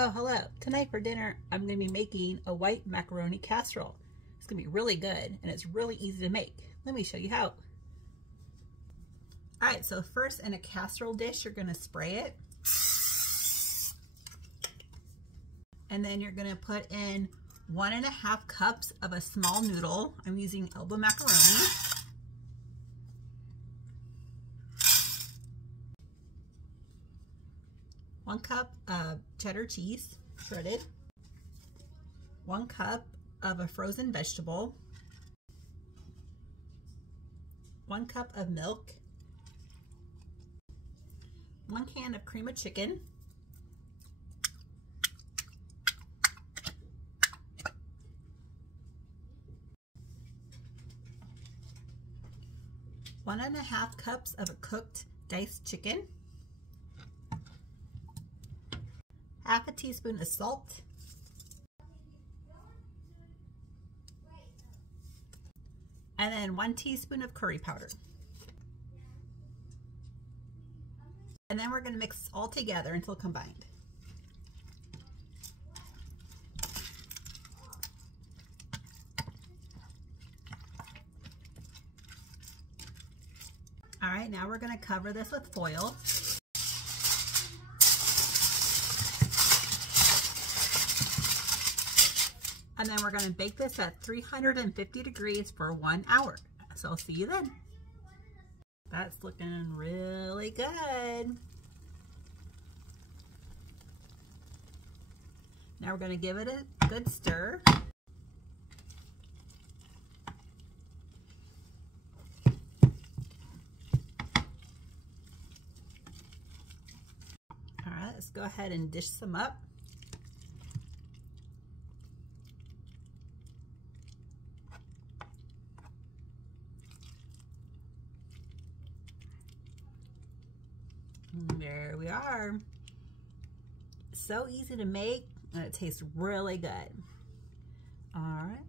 Oh, hello. Tonight for dinner, I'm going to be making a white macaroni casserole. It's going to be really good, and it's really easy to make. Let me show you how. All right, so first in a casserole dish, you're going to spray it. And then you're going to put in 1.5 cups of a small noodle. I'm using elbow macaroni. One cup of cheddar cheese, shredded. 1 cup of a frozen vegetable. 1 cup of milk. 1 can of cream of chicken. One and a half cups of a cooked diced chicken. 1/2 teaspoon of salt. And then 1 teaspoon of curry powder. And then we're going to mix all together until combined. All right, now we're going to cover this with foil. And then we're going to bake this at 350 degrees for 1 hour. So I'll see you then. That's looking really good. Now we're going to give it a good stir. All right, let's go ahead and dish some up. There we are. So easy to make, and it tastes really good. All right.